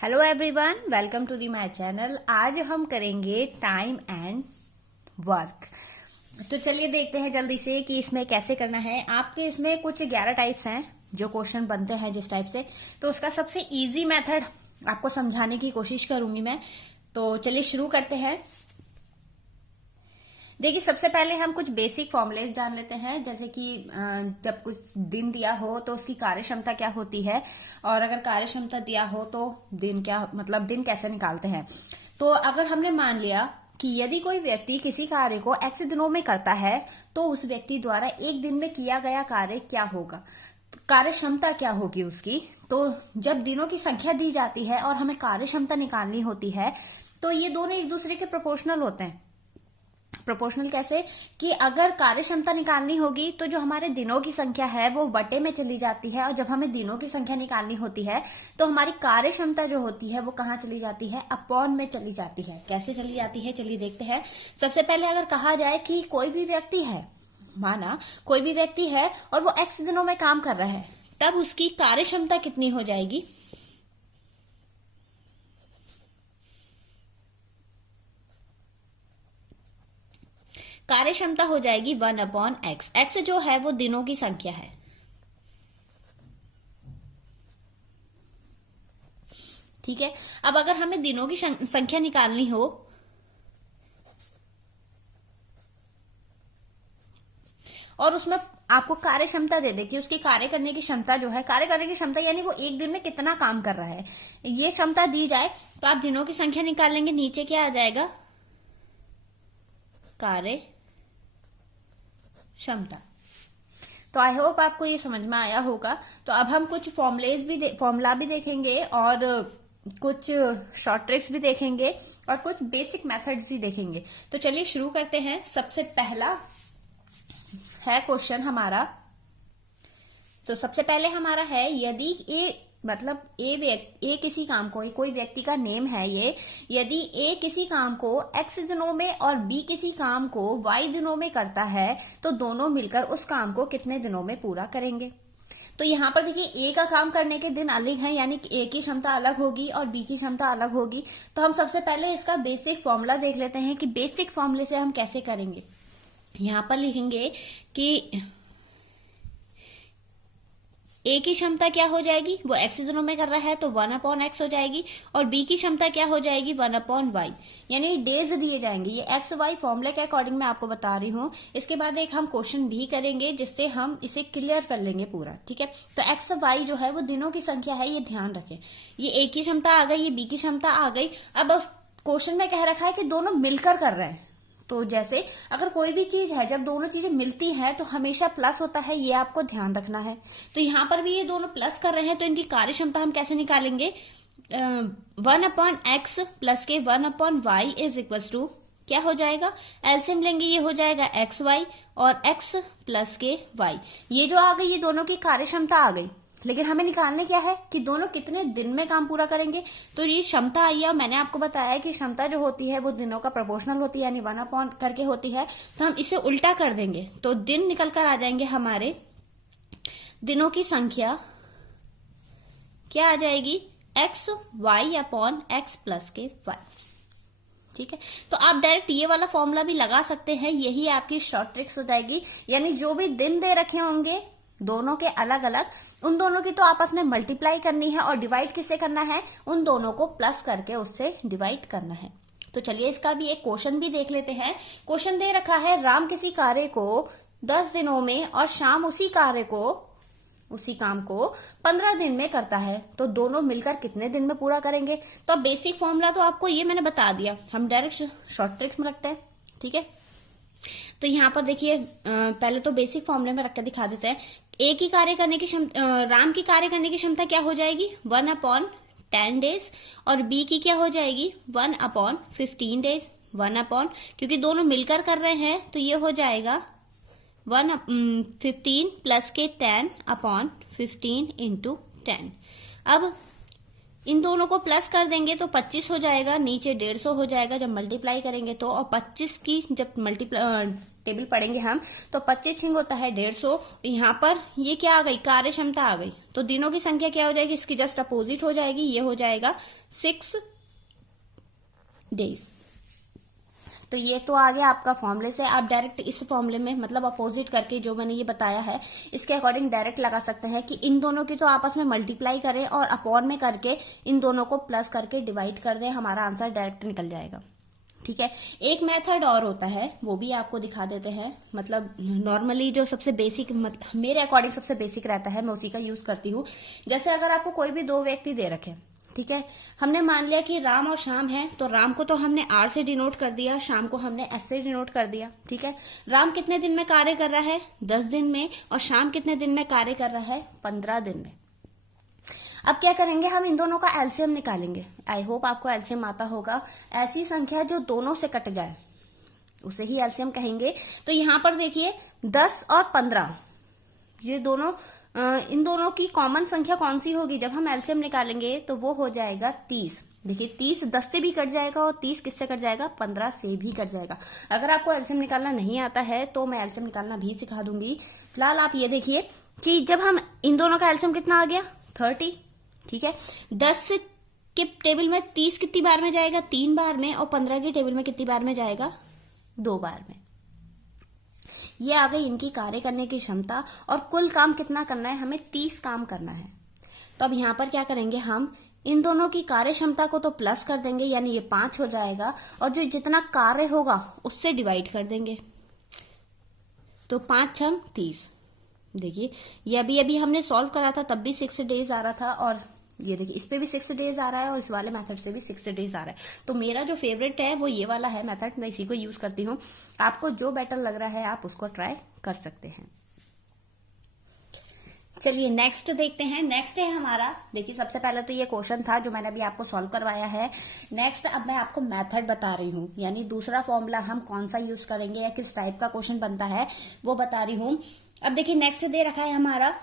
Hello everyone, welcome to the my channel. आज हम करेंगे टाइम एंड वर्क। तो चलिए देखते हैं जल्दी से कि इसमें कैसे करना है। आपके इसमें कुछ 11 टाइप्स हैं जो क्वेश्चन बनते हैं जिस टाइप से, तो उसका सबसे इजी मेथड आपको समझाने की कोशिश करूंगी मैं। तो चलिए शुरू करते हैं। देखिए, सबसे पहले हम कुछ बेसिक फॉर्मूलेज जान लेते हैं, जैसे कि जब कुछ दिन दिया हो तो उसकी कार्य क्षमता क्या होती है, और अगर कार्य क्षमता दिया हो तो दिन क्या, मतलब दिन कैसे निकालते हैं। तो अगर हमने मान लिया कि यदि कोई व्यक्ति किसी कार्य को x दिनों में करता है तो उस व्यक्ति द्वारा एक दिन में किया गया कार्य क्या होगा, कार्य क्षमता क्या होगी उसकी। तो जब दिनों की संख्या दी जाती है और हमें कार्य क्षमता निकालनी होती है तो ये दोनों एक दूसरे के प्रोपोर्शनल होते हैं। प्रोपोर्शनल कैसे कि अगर कार्य क्षमता निकालनी होगी तो जो हमारे दिनों की संख्या है वो बटे में चली जाती है, और जब हमें दिनों की संख्या निकालनी होती है तो हमारी कार्य क्षमता जो होती है वो कहाँ चली जाती है, अपॉन में चली जाती है। कैसे चली जाती है चलिए देखते हैं। सबसे पहले अगर कहा जाए कि कोई भी व्यक्ति है, माना कोई भी व्यक्ति है और वो x दिनों में काम कर रहा है, तब उसकी कार्य क्षमता कितनी हो जाएगी। कार्य क्षमता हो जाएगी 1/x। x जो है वो दिनों की संख्या है, ठीक है। अब अगर हमें दिनों की संख्या निकालनी हो और उसमें आपको कार्य क्षमता दे दे कि उसकी कार्य करने की क्षमता जो है, कार्य करने की क्षमता यानी वो एक दिन में कितना काम कर रहा है, ये क्षमता दी जाए, तो आप दिनों की संख्या निकालेंगे। नीचे क्या आ जाएगा, कार्य क्षमता। तो आई होप आपको ये समझ में आया होगा। तो अब हम कुछ फॉर्मूला भी देखेंगे और कुछ शॉर्ट ट्रिक्स भी देखेंगे और कुछ बेसिक मेथड्स भी देखेंगे। तो चलिए शुरू करते हैं। सबसे पहला है क्वेश्चन हमारा। तो सबसे पहले हमारा है, यदि ए किसी काम को, कोई व्यक्ति का नेम है ये, यदि ए किसी काम को x दिनों में और बी किसी काम को y दिनों में करता है तो दोनों मिलकर उस काम को कितने दिनों में पूरा करेंगे। तो यहाँ पर देखिए, ए का काम करने के दिन अलग हैं, यानी कि ए की क्षमता अलग होगी और बी की क्षमता अलग होगी। तो हम सबसे पहले इसका बेसिक फॉर्मूला देख लेते हैं कि बेसिक फॉर्मूले से हम कैसे करेंगे। यहाँ पर लिखेंगे कि ए की क्षमता क्या हो जाएगी, वो x दिनों में कर रहा है तो 1/x हो जाएगी, और बी की क्षमता क्या हो जाएगी 1/y, यानी डेज दिए जाएंगे। ये x y फॉर्मूले के अकॉर्डिंग मैं आपको बता रही हूँ। इसके बाद एक हम क्वेश्चन भी करेंगे जिससे हम इसे क्लियर कर लेंगे पूरा, ठीक है। तो x y जो है वो दिनों की संख्या है, ये ध्यान रखें। ये ए की क्षमता आ गई, ये बी की क्षमता आ गई। अब क्वेश्चन में कह रखा है कि दोनों मिलकर कर रहे हैं। तो जैसे अगर कोई भी चीज है, जब दोनों चीजें मिलती हैं तो हमेशा प्लस होता है, ये आपको ध्यान रखना है। तो यहाँ पर भी ये दोनों प्लस कर रहे हैं, तो इनकी कार्य क्षमता हम कैसे निकालेंगे। 1/x प्लस के 1/y इज इक्वल टू क्या हो जाएगा, एलसीएम लेंगे, ये हो जाएगा xy और x प्लस के y। ये जो आ गई, ये दोनों की कार्य क्षमता आ गई। लेकिन हमें निकालने क्या है कि दोनों कितने दिन में काम पूरा करेंगे। तो ये क्षमता आई है, मैंने आपको बताया कि क्षमता जो होती है वो दिनों का प्रोपोर्शनल होती है, यानी 1/, करके होती है। तो हम इसे उल्टा कर देंगे तो दिन निकल कर आ जाएंगे हमारे, दिनों की संख्या क्या आ जाएगी, xy/x प्लस के y, ठीक है। तो आप डायरेक्ट ये वाला फॉर्मूला भी लगा सकते हैं, यही आपकी शॉर्ट ट्रिक्स हो जाएगी। यानी जो भी दिन दे रखे होंगे दोनों के अलग अलग, उन दोनों की तो आपस में मल्टीप्लाई करनी है, और डिवाइड किससे करना है, उन दोनों को प्लस करके उससे डिवाइड करना है। तो चलिए इसका भी एक क्वेश्चन भी देख लेते हैं। क्वेश्चन दे रखा है, राम किसी कार्य को 10 दिनों में और शाम उसी काम को 15 दिन में करता है, तो दोनों मिलकर कितने दिन में पूरा करेंगे। तो बेसिक फॉर्मूला तो आपको ये मैंने बता दिया, हम डायरेक्ट शॉर्ट ट्रिक्स में रखते हैं, ठीक है। तो यहाँ पर देखिए, पहले तो बेसिक फॉर्मूले में रखकर दिखा देते हैं। ए की कार्य करने की क्षमता, राम की कार्य करने की क्षमता क्या हो जाएगी 1/10 डेज, और बी की क्या हो जाएगी 1/15 डेज। 1/, क्योंकि दोनों मिलकर कर रहे हैं तो ये हो जाएगा 15 प्लस के 10/15 × 10। अब इन दोनों को प्लस कर देंगे तो 25 हो जाएगा, नीचे 150 हो जाएगा जब मल्टीप्लाई करेंगे तो, और 25 की जब मल्टीप्लाई टेबल पढ़ेंगे हम तो 25 छिंग होता है 150। यहाँ पर ये क्या आ गई, कार्य क्षमता आ गई, तो दिनों की संख्या क्या हो जाएगी, इसकी जस्ट अपोजिट हो जाएगी, ये हो जाएगा 6 डेज। तो ये तो आ गया आपका फॉर्मूले से। आप डायरेक्ट इस फॉर्मूले में मतलब अपोजिट करके जो मैंने ये बताया है इसके अकॉर्डिंग डायरेक्ट लगा सकते हैं कि इन दोनों की तो आपस में मल्टीप्लाई करें और अपॉन में करके इन दोनों को प्लस करके डिवाइड कर दें, हमारा आंसर डायरेक्ट निकल जाएगा। ठीक है, एक मेथड और होता है वो भी आपको दिखा देते हैं। मतलब नॉर्मली जो सबसे बेसिक मेरे अकॉर्डिंग सबसे बेसिक रहता है मैं उसी का यूज करती हूँ। जैसे अगर आपको कोई भी दो व्यक्ति दे रखे, ठीक है, हमने मान लिया कि राम और शाम है, तो राम को तो हमने आर से डिनोट कर दिया, शाम को हमने एस से डिनोट कर दिया। ठीक है, राम कितने दिन में कार्य कर रहा है, 10 दिन में, और शाम कितने दिन में कार्य कर रहा है, 15 दिन में। अब क्या करेंगे, हम इन दोनों का एलसीएम निकालेंगे। आई होप आपको एलसीएम आता होगा। ऐसी संख्या जो दोनों से कट जाए उसे ही एलसीएम कहेंगे। तो यहां पर देखिए 10 और 15 ये दोनों इन दोनों की कॉमन संख्या कौन सी होगी, जब हम एलसीएम निकालेंगे तो वो हो जाएगा 30। देखिए 30 10 से भी कट जाएगा और 30 किससे कट जाएगा, 15 से भी कट जाएगा। अगर आपको एलसीएम निकालना नहीं आता है तो मैं एलसीएम निकालना भी सिखा दूंगी। फिलहाल आप ये देखिए कि जब हम इन दोनों का एलसीएम कितना आ गया, 30। ठीक है, 10 के टेबल में 30 कितनी बार में जाएगा, 3 बार में, और 15 के टेबल में कितनी बार में जाएगा, 2 बार में। ये आ गई इनकी कार्य करने की क्षमता। और कुल काम कितना करना है, हमें 30 काम करना है। तो अब यहां पर क्या करेंगे, हम इन दोनों की कार्य क्षमता को तो प्लस कर देंगे, यानी ये 5 हो जाएगा, और जो जितना कार्य होगा उससे डिवाइड कर देंगे, तो 5 छंग 30। देखिए ये अभी हमने सॉल्व करा था तब भी 6 डेज आ रहा था, और ये देखिए इस पे भी 6 डेज आ रहा है और इस वाले मेथड से भी 6 डेज आ रहा है। तो मेरा जो फेवरेट है वो ये वाला है मेथड, मैं इसी को यूज करती हूँ। आपको जो बेटर लग रहा है आप उसको ट्राई कर सकते हैं। चलिए नेक्स्ट देखते हैं। नेक्स्ट है हमारा, देखिए सबसे पहले तो ये क्वेश्चन था जो मैंने अभी आपको सॉल्व करवाया है। नेक्स्ट अब मैं आपको मेथड बता रही हूँ, यानी दूसरा फॉर्मूला हम कौन सा यूज करेंगे या किस टाइप का क्वेश्चन बनता है वो बता रही हूँ। अब देखिए नेक्स्ट दे रखा है हमारा,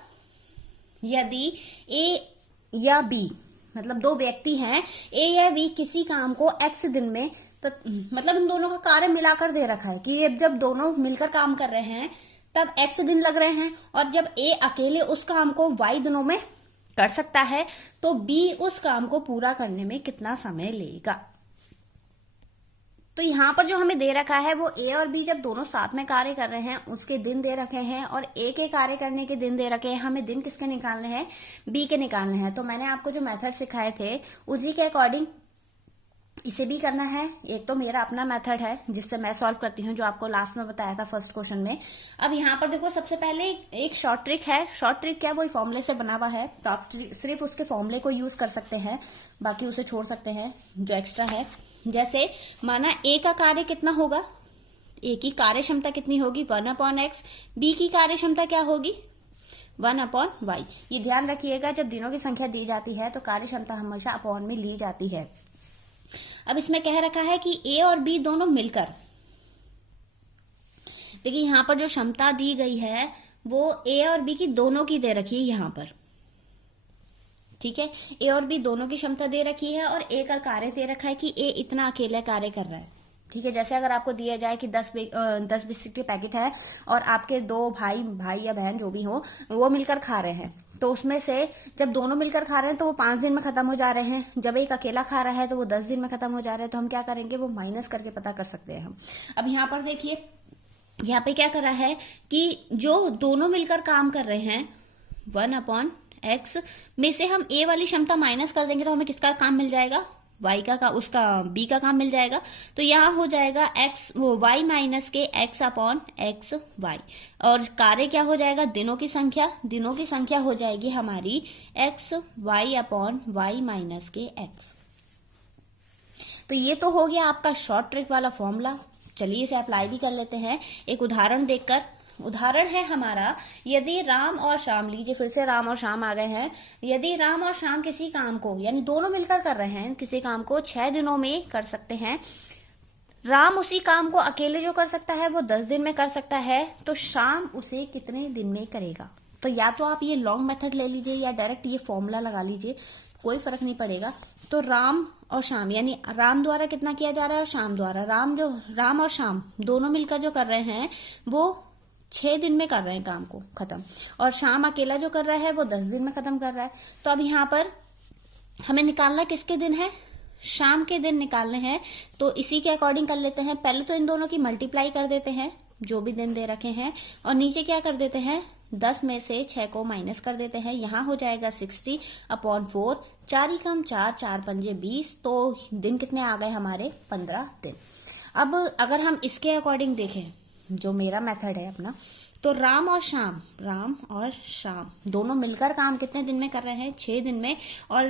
यदि ए या बी, मतलब दो व्यक्ति हैं, ए या बी किसी काम को एक्स दिन में, तो मतलब इन दोनों का कार्य मिलाकर दे रखा है कि जब दोनों मिलकर काम कर रहे हैं तब एक्स दिन लग रहे हैं, और जब ए अकेले उस काम को वाई दिनों में कर सकता है तो बी उस काम को पूरा करने में कितना समय लेगा। तो यहाँ पर जो हमें दे रखा है वो ए और बी जब दोनों साथ में कार्य कर रहे हैं उसके दिन दे रखे हैं, और ए के कार्य करने के दिन दे रखे हैं। हमें दिन किसके निकालने हैं, बी के निकालने हैं। तो मैंने आपको जो मेथड सिखाए थे उसी के अकॉर्डिंग इसे भी करना है। एक तो मेरा अपना मेथड है जिससे मैं सॉल्व करती हूँ, जो आपको लास्ट में बताया था फर्स्ट क्वेश्चन में। अब यहाँ पर देखो सबसे पहले एक शॉर्ट ट्रिक है। शॉर्ट ट्रिक क्या, वही फॉर्मूले से बना हुआ है, तो आप सिर्फ उसके फॉर्मूले को यूज कर सकते हैं, बाकी उसे छोड़ सकते हैं जो एक्स्ट्रा है। जैसे माना ए का कार्य कितना होगा, ए की कार्य क्षमता कितनी होगी, 1/x। बी की कार्य क्षमता क्या होगी, 1/y। ये ध्यान रखिएगा जब दिनों की संख्या दी जाती है तो कार्य क्षमता हमेशा अपॉन में ली जाती है। अब इसमें कह रखा है कि ए और बी दोनों मिलकर, देखिए यहां पर जो क्षमता दी गई है वो ए और बी की दोनों की दे रखी है यहां पर। ठीक है, ए और बी दोनों की क्षमता दे रखी है और ए का कार्य दे रखा है कि ए इतना अकेले कार्य कर रहा है। ठीक है, जैसे अगर आपको दिया जाए कि 10 बिस्किट के पैकेट है और आपके 2 भाई या बहन जो भी हो वो मिलकर खा रहे हैं, तो उसमें से जब दोनों मिलकर खा रहे हैं तो वो 5 दिन में खत्म हो जा रहे हैं, जब एक अकेला खा रहा है तो वो 10 दिन में खत्म हो जा रहे हैं। तो हम क्या करेंगे, वो माइनस करके पता कर सकते हैं हम। अब यहाँ पर देखिए यहाँ पे क्या कर रहा है कि जो दोनों मिलकर काम कर रहे हैं 1/x में से हम ए वाली क्षमता माइनस कर देंगे तो हमें किसका काम मिल जाएगा, y का उसका b का काम मिल जाएगा। तो यहाँ हो जाएगा y माइनस के x/xy, और कार्य क्या हो जाएगा, दिनों की संख्या हो जाएगी हमारी xy/y माइनस के x। तो ये तो हो गया आपका शॉर्ट ट्रिक वाला फॉर्मूला। चलिए इसे अप्लाई भी कर लेते हैं एक उदाहरण देखकर। उदाहरण है हमारा, यदि राम और श्याम, लीजिए फिर से राम और श्याम आ गए हैं। यदि राम और श्याम किसी काम को, यानी दोनों मिलकर कर रहे हैं, किसी काम को 6 दिनों में कर सकते हैं। राम उसी काम को अकेले जो कर सकता है वो 10 दिन में कर सकता है, तो श्याम उसे कितने दिन में करेगा। तो या तो आप ये लॉन्ग मेथड ले लीजिए या डायरेक्ट ये फॉर्मूला लगा लीजिए। कोई फर्क नहीं पड़ेगा। तो राम और शाम, यानी राम द्वारा कितना किया जा रहा है और शाम द्वारा, राम और शाम दोनों मिलकर जो कर रहे हैं वो 6 दिन में कर रहे हैं काम को खत्म, और शाम अकेला जो कर रहा है वो 10 दिन में खत्म कर रहा है। तो अब यहाँ पर हमें निकालना किसके दिन है, शाम के दिन निकालने हैं। तो इसी के अकॉर्डिंग कर लेते हैं। पहले तो इन दोनों की मल्टीप्लाई कर देते हैं जो भी दिन दे रखे हैं, और नीचे क्या कर देते हैं, 10 में से 6 को माइनस कर देते हैं। यहाँ हो जाएगा 60/4, 4 ही कम 4, 4 पंजे 20, तो दिन कितने आ गए हमारे, 15 दिन। अब अगर हम इसके अकॉर्डिंग देखें, जो मेरा मेथड है अपना, तो राम और शाम दोनों मिलकर काम कितने दिन में कर रहे हैं, 6 दिन में, और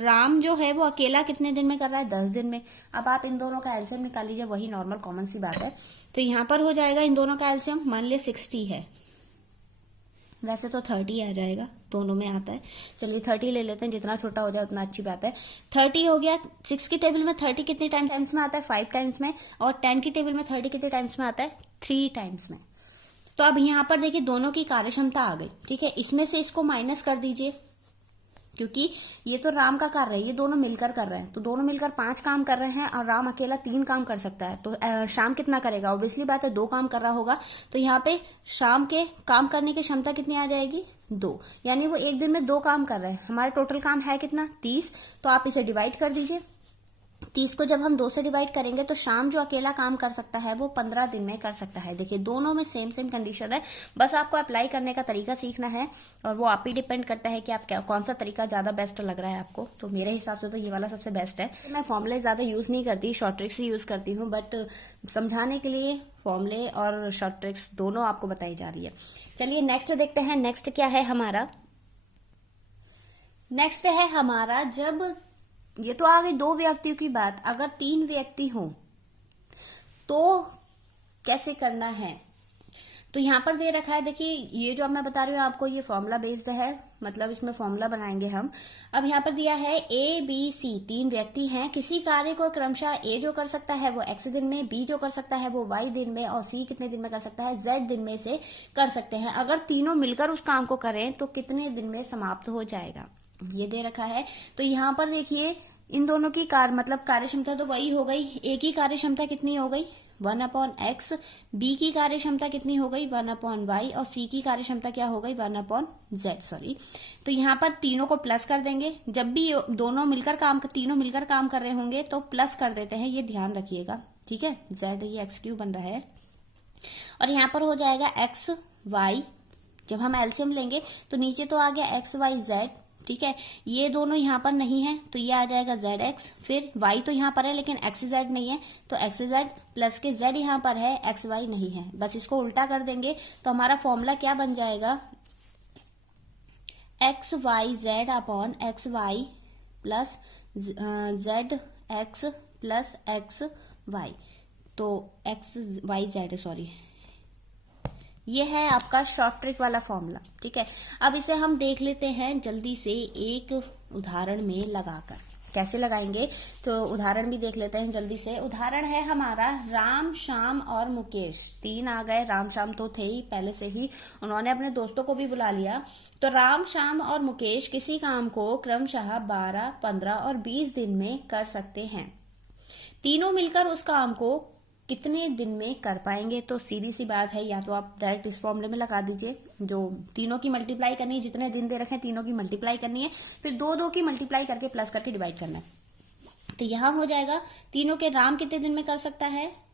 राम जो है वो अकेला कितने दिन में कर रहा है, 10 दिन में। अब आप इन दोनों का एलसीएम निकाल लीजिए, वही नॉर्मल कॉमन सी बात है। तो यहाँ पर हो जाएगा इन दोनों का एलसीएम, मान लिया 60 है, वैसे तो 30 आ जाएगा, दोनों में आता है। चलिए 30 ले लेते हैं, जितना छोटा हो जाए उतना अच्छी बात है। 30 हो गया। 6 की टेबल में 30 कितने टाइम्स में आता है, 5 टाइम्स में, और 10 की टेबल में 30 कितने टाइम्स में आता है, 3 टाइम्स में। तो अब यहाँ पर देखिए दोनों की कार्यक्षमता आ गई, ठीक है। इसमें से इसको माइनस कर दीजिए, क्योंकि ये तो राम का कार्य है, ये दोनों मिलकर कर रहे हैं, तो दोनों मिलकर 5 काम कर रहे हैं, और राम अकेला 3 काम कर सकता है। तो शाम कितना करेगा, ऑब्वियसली बात है 2 काम कर रहा होगा। तो यहाँ पे शाम के काम करने की क्षमता कितनी आ जाएगी, 2, यानी वो एक दिन में 2 काम कर रहे हैं। हमारे टोटल काम है कितना, 30। तो आप इसे डिवाइड कर दीजिए। 30 को जब हम 2 से डिवाइड करेंगे तो शाम जो अकेला काम कर सकता है वो 15 दिन में कर सकता है। देखिए दोनों में सेम कंडीशन है, बस आपको अप्लाई करने का तरीका सीखना है, और वो आप ही डिपेंड करता है कि आप कौन सा तरीका ज्यादा बेस्ट लग रहा है आपको। तो मेरे हिसाब से तो ये वाला सबसे बेस्ट है। मैं फॉर्मूले ज्यादा यूज नहीं करती, शॉर्ट ट्रिक्स ही यूज करती हूँ, बट समझाने के लिए फॉर्मूले और शॉर्ट ट्रिक्स दोनों आपको बताई जा रही है। चलिए नेक्स्ट देखते हैं। नेक्स्ट क्या है हमारा, नेक्स्ट है हमारा, जब ये तो आ गई 2 व्यक्तियों की बात, अगर 3 व्यक्ति हो तो कैसे करना है। तो यहाँ पर दे रखा है, देखिए ये जो अब मैं बता रही हूँ आपको, ये फॉर्मूला बेस्ड है, मतलब इसमें फॉर्मूला बनाएंगे हम। अब यहाँ पर दिया है A B C, 3 व्यक्ति हैं। किसी कार्य को क्रमशः A जो कर सकता है वो X दिन में, B जो कर सकता है वो Y दिन में, और C कितने दिन में कर सकता है, Z दिन में से कर सकते हैं। अगर तीनों मिलकर उस काम को करें तो कितने दिन में समाप्त हो जाएगा, ये दे रखा है। तो यहाँ पर देखिए इन दोनों की मतलब कार्यक्षमता तो वही हो गई। A की कार्यक्षमता कितनी हो गई, 1/x, B की कार्यक्षमता कितनी हो गई, 1/y, और C की कार्यक्षमता क्या हो गई, 1/z, सॉरी। तो यहाँ पर तीनों को प्लस कर देंगे। जब भी तीनों मिलकर काम कर रहे होंगे तो प्लस कर देते हैं, ये ध्यान रखिएगा, ठीक है। z ये x³ बन रहा है, और यहाँ पर हो जाएगा x y। जब हम एलसीएम लेंगे तो नीचे तो आ गया x y z, ठीक है। ये दोनों यहाँ पर नहीं है तो ये आ जाएगा zx, फिर y तो यहाँ पर है लेकिन xz नहीं है, तो xz प्लस के z यहाँ पर है, xy नहीं है। बस इसको उल्टा कर देंगे तो हमारा फॉर्मूला क्या बन जाएगा, xyz/xy plus zx plus xy। तो xyz, सॉरी, ये है आपका शॉर्ट ट्रिक वाला फॉर्मूला, ठीक है। अब इसे हम देख लेते हैं जल्दी से एक उदाहरण में लगाकर, कैसे लगाएंगे। तो उदाहरण भी देख लेते हैं जल्दी से। उदाहरण है हमारा, राम श्याम और मुकेश, 3 आ गए। राम श्याम तो थे ही पहले से ही, उन्होंने अपने दोस्तों को भी बुला लिया। तो राम श्याम और मुकेश किसी काम को क्रमशः 12, 15 और 20 दिन में कर सकते हैं। तीनों मिलकर उस काम को कितने दिन में कर पाएंगे। तो सीधी सी बात है, या तो आप डायरेक्ट इस फॉर्मूले में लगा दीजिए, जो तीनों की मल्टीप्लाई करनी है, जितने दिन दे रखे हैं तीनों की मल्टीप्लाई करनी है, फिर 2 की मल्टीप्लाई करके प्लस करके डिवाइड करना है। तो यहाँ हो जाएगा तीनों के, राम कितने दिन में कर सकता है,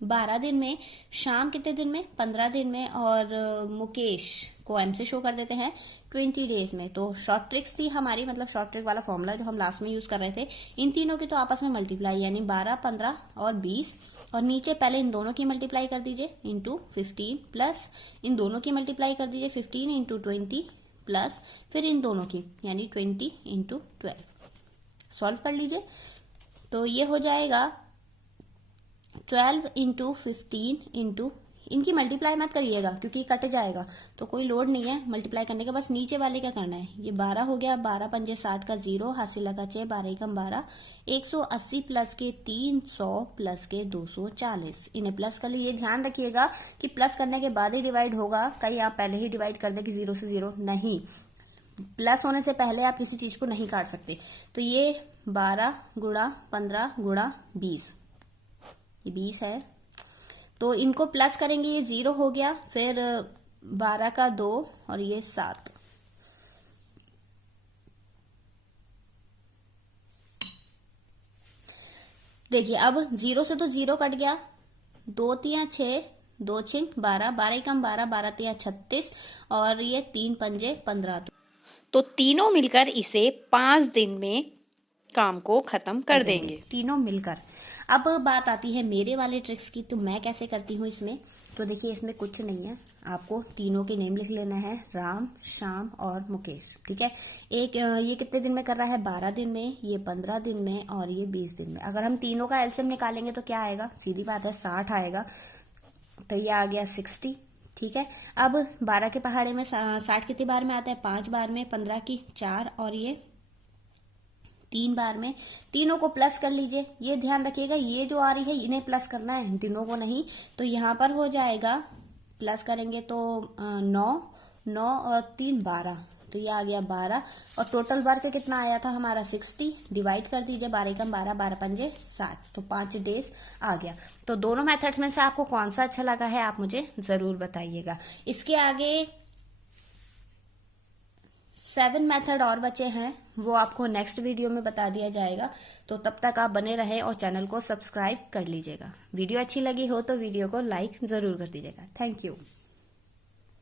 12 दिन में, शाम कितने दिन में, 15 दिन में, और मुकेश को m से शो कर देते हैं 20 डेज में। तो शॉर्ट ट्रिक्स थी हमारी, मतलब शॉर्ट ट्रिक वाला फॉर्मूला जो हम लास्ट में यूज कर रहे थे। इन तीनों की तो आपस में मल्टीप्लाई, यानी 12, 15 और 20, और नीचे पहले इन दोनों की मल्टीप्लाई कर दीजिए इंटू 15, प्लस इन दोनों की मल्टीप्लाई कर दीजिए 15 इंटू 20, प्लस फिर इन दोनों की, यानी 20 इंटू 12। सॉल्व कर लीजिए तो ये हो जाएगा 12 इंटू 15 इंटू, इनकी मल्टीप्लाई मत करिएगा क्योंकि कट जाएगा, तो कोई लोड नहीं है मल्टीप्लाई करने का, बस नीचे वाले क्या करना है। ये 12 हो गया, 12 पंजे 60 का 0, हाथ से लगा 6, 12 एकम 12, 180 प्लस के 300 प्लस के 240, इन्हें प्लस कर लीजिए। ध्यान रखिएगा कि प्लस करने के बाद ही डिवाइड होगा, कहीं आप पहले ही डिवाइड कर दे कि 0 से 0 नहीं, प्लस होने से पहले आप किसी चीज को नहीं काट सकते। तो ये 12 गुणा 15 गुणा 20, ये 20 है। तो इनको प्लस करेंगे, ये 0 हो गया, फिर 12 का 2 और ये 7। देखिए अब 0 से तो 0 कट गया, 2 तिया 6, 2 छिंग 12, 12 कम 12, 12 तिया 36 और ये 3 पंजे 15। तो तीनों मिलकर इसे 5 दिन में काम को खत्म कर देंगे, तीनों मिलकर। अब बात आती है मेरे वाले ट्रिक्स की, तो मैं कैसे करती हूँ इसमें। तो देखिए इसमें कुछ नहीं है, आपको तीनों के नेम लिख लेना है, राम, श्याम और मुकेश, ठीक है। एक ये कितने दिन में कर रहा है, 12 दिन में, ये 15 दिन में और ये 20 दिन में। अगर हम तीनों का एलसीएम निकालेंगे तो क्या आएगा, सीधी बात है 60 आएगा। तो ये आ गया 60, ठीक है। अब 12 के पहाड़े में 60 कितनी बार में आता है, 5 बार में, 15 की 4 और ये 3 बार में। तीनों को प्लस कर लीजिए, ये ध्यान रखिएगा ये जो आ रही है इन्हें प्लस करना है, दिनों को नहीं। तो यहाँ पर हो जाएगा, प्लस करेंगे तो 9 और 3 12, तो ये आ गया 12। और टोटल वर्क कितना आया था हमारा 60, डिवाइड कर दीजिए, 12 कम 12, 12 पंजे 60, तो 5 डेज आ गया। तो दोनों मेथड्स में से आपको कौन सा अच्छा लगा है आप मुझे जरूर बताइएगा। इसके आगे 7 मेथड और बचे हैं, वो आपको नेक्स्ट वीडियो में बता दिया जाएगा। तो तब तक आप बने रहें और चैनल को सब्सक्राइब कर लीजिएगा। वीडियो अच्छी लगी हो तो वीडियो को लाइक जरूर कर दीजिएगा। Thank you.